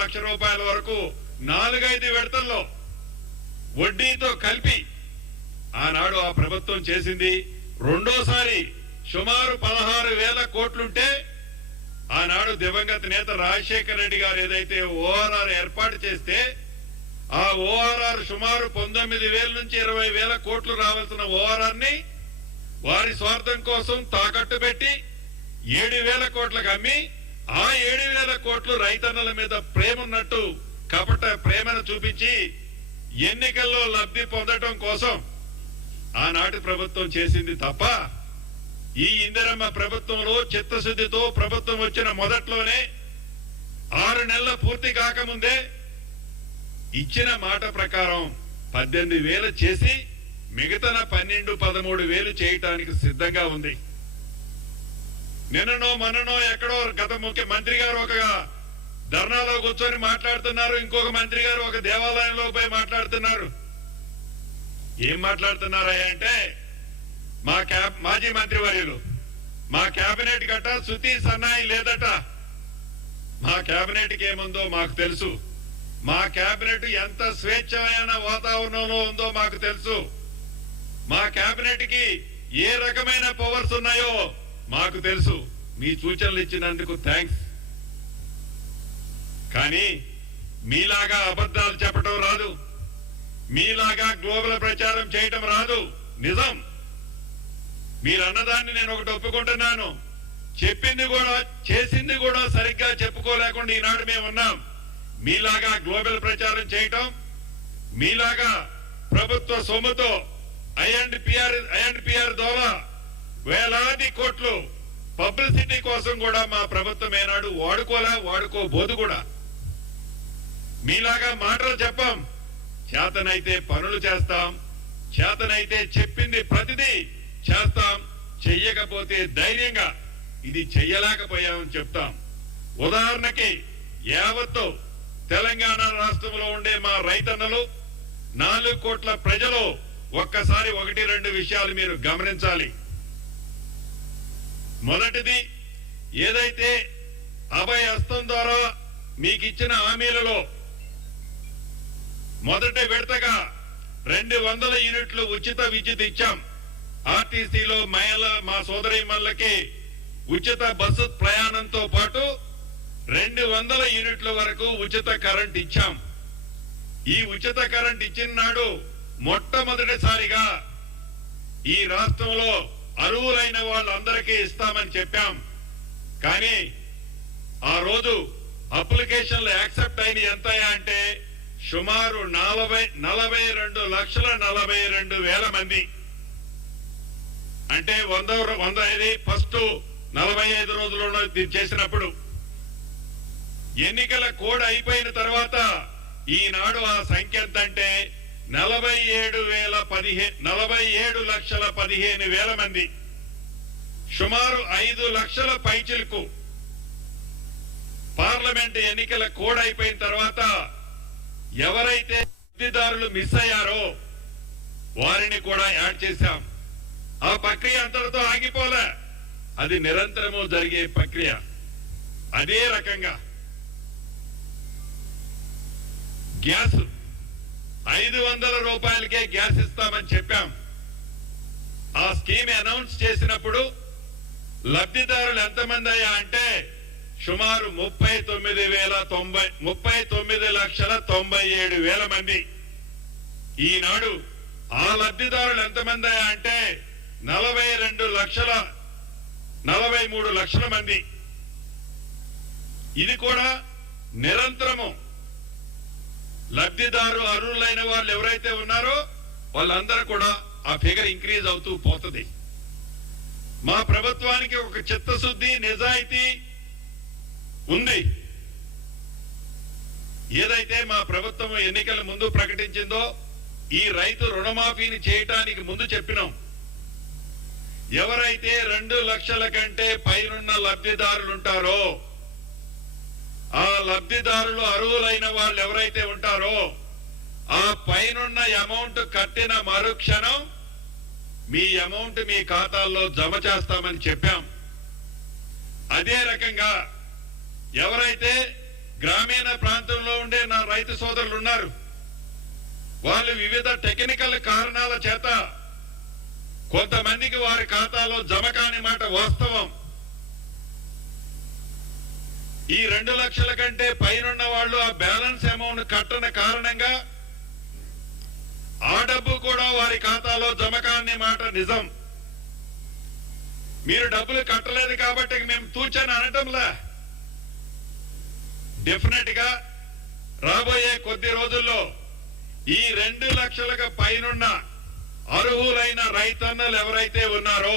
లక్ష రూపాయల వరకు 4-5 విడతల్లో వడ్డీతో కలిపి ఆనాడు ఆ ప్రభుత్వం చేసింది. రెండోసారి సుమారు 16,000 కోట్లుంటే ఆనాడు దివంగత నేత రాజశేఖర రెడ్డి గారు ఏదైతే ఓఆర్ఆర్ ఏర్పాటు చేస్తే ఆ ఓఆర్ఆర్ సుమారు 19,000 నుంచి 20,000 కోట్లు రావాల్సిన ఓఆర్ఆర్ ని వారి స్వార్థం కోసం తాకట్టు పెట్టి 7,000 కోట్లకు అమ్మి ఆ 7,000 కోట్లు రైతన్నల మీద ప్రేమ ఉన్నట్టు కపట ప్రేమను చూపించి ఎన్నికల్లో లబ్ధి పొందడం కోసం ఆనాటి ప్రభుత్వం చేసింది తప్ప ఈ ఇందిరమ్మ ప్రభుత్వంలో చిత్తశుద్ధితో ప్రభుత్వం వచ్చిన మొదట్లోనే 6 నెలల పూర్తి కాకముందే ఇచ్చిన మాట ప్రకారం 18,000 చేసి మిగతా 12-13,000 చేయటానికి సిద్ధంగా ఉంది. నిన్ననో మొన్ననో ఎక్కడో గత ముఖ్యమంత్రి గారు ఒక ధర్నాలో కూర్చొని మాట్లాడుతున్నారు, ఇంకొక మంత్రి గారు ఒక దేవాలయంలో పోయి మాట్లాడుతున్నారు. ఏం మాట్లాడుతున్నారా అంటే మాజీ మంత్రి వర్యులు మా కేబినెట్ గట్ట శృతి సన్నాయి లేదట. మా కేబినెట్ కి ఏముందో మాకు తెలుసు. మా కేబినెట్ ఎంత స్వేచ్ఛమైన వాతావరణంలో ఉందో మాకు తెలుసు. మా కేబినెట్ కి ఏ రకమైన పవర్స్ ఉన్నాయో మాకు తెలుసు. మీ సూచనలు ఇచ్చినందుకు థ్యాంక్స్. కానీ మీలాగా అబద్ధాలు చెప్పడం రాదు, మీలాగా గ్లోబల్ ప్రచారం చేయటం రాదు. నిజం మీరన్నదాన్ని నేను ఒకటి ఒప్పుకుంటున్నాను. చెప్పింది కూడా చేసింది కూడా సరిగ్గా చెప్పుకోలేకుండా ఈనాడు మేము ఉన్నాం. మీలాగా గ్లోబల్ ప్రచారం చేయటం, మీలాగా ప్రభుత్వ సొమ్ముతో ఐఎండ్పిఆర్ ద్వారా వేలాది కోట్లు పబ్లిసిటీ కోసం కూడా మా ప్రభుత్వం ఏనాడు వాడుకోబోదు కూడా. మీలాగా మాటలు చెప్పాం, చేతనైతే పనులు చేస్తాం, చేతనైతే చెప్పింది ప్రతిదీ చేస్తాం, చెయ్యకపోతే ధైర్యంగా ఇది చెయ్యలేకపోయామని చెప్తాం. ఉదాహరణకి యావత్తు తెలంగాణ రాష్ట్రంలో ఉండే మా రైతన్నలు 4 కోట్ల ప్రజలు ఒక్కసారి 1-2 విషయాలు మీరు గమనించాలి. మొదటిది, ఏదైతే అభయ హస్తం ద్వారా మీకు ఇచ్చిన హామీలలో మొదటి విడతగా 200 యూనిట్లు ఉచిత విద్యుత్ ఇచ్చాం. ఆర్టీసీలో మా సోదరీమణులకి ఉచిత బస్సు ప్రయాణంతో పాటు 200 యూనిట్ల వరకు ఉచిత కరెంట్ ఇచ్చాం. ఈ ఉచిత కరెంట్ ఇచ్చిన నాడు మొట్టమొదటిసారిగా ఈ రాష్ట్రంలో అర్హులైన వాళ్ళందరికీ ఇస్తామని చెప్పాం. కానీ ఆ రోజు అప్లికేషన్లు యాక్సెప్ట్ అయిన ఎంత అంటే సుమారు 42,42,000 మంది. అంటే 100 ఫస్ట్ 45 రోజుల్లో చేసినప్పుడు ఎన్నికల కోడ్ అయిపోయిన తర్వాత ఈనాడు ఆ సంఖ్య ఎంత అంటే 47,15,000 మంది. సుమారు 5 లక్షల పైచిలకు పార్లమెంట్ ఎన్నికల కోడ్ అయిపోయిన తర్వాత ఎవరైతే లబ్ధిదారులు మిస్ అయ్యారో వారిని కూడా యాడ్ చేశాం. ఆ ప్రక్రియ అంతటితో ఆగిపోలే, అది నిరంతరము జరిగే ప్రక్రియ. అదే రకంగా గ్యాస్ 500 రూపాయలకే గ్యాస్ ఇస్తామని చెప్పాం. ఆ స్కీమ్ అనౌన్స్ చేసినప్పుడు లబ్ధిదారులు ఎంతమంది అయ్యా అంటే సుమారు 39,97,000 మంది. ఈనాడు ఆ లబ్ధిదారులు ఎంతమంది అయ్యా అంటే 43 లక్షల మంది. ఇది కూడా నిరంతరము లబ్ధిదారు అర్హులైన వాళ్ళు ఎవరైతే ఉన్నారో వాళ్ళందరూ కూడా ఆ ఫిగర్ ఇంక్రీజ్ అవుతూ పోతుంది. మా ప్రభుత్వానికి ఒక చిత్తశుద్ధి, నిజాయితీ ఉంది. ఏదైతే మా ప్రభుత్వం ఎన్నికల ముందు ప్రకటించిందో ఈ రైతు రుణమాఫీని చేయటానికి ముందు చెప్పినాం. ఎవరైతే 2 లక్షల కంటే పైనున్న లబ్ధిదారులు ఉంటారో ఆ లబ్ధిదారులు అర్హులైన వాళ్ళు ఎవరైతే ఉంటారో ఆ పైనున్న అమౌంట్ కట్టిన మరుక్షణం మీ అమౌంట్ మీ ఖాతాల్లో జమ చేస్తామని చెప్పాం. అదే రకంగా ఎవరైతే గ్రామీణ ప్రాంతంలో ఉండే నా రైతు సోదరులు ఉన్నారు. వాళ్ళు వివిధ టెక్నికల్ కారణాల చేత కొంతమందికి వారి ఖాతాలో జమ కాని మాట వాస్తవం. ఈ 2 లక్షల కంటే పైనున్న వాళ్ళు ఆ బ్యాలెన్స్ అమౌంట్ కట్టని కారణంగా ఆ డబ్బు కూడా వారి ఖాతాలో జమ కాని మాట నిజం. మీరు డబ్బులు కట్టలేదు కాబట్టి మేము తూచని అనటంలా. డెఫినెట్ గా రాబోయే కొద్ది రోజుల్లో ఈ 2 లక్షలకు పైనున్న అర్హులైన రైతన్నలు ఎవరైతే ఉన్నారో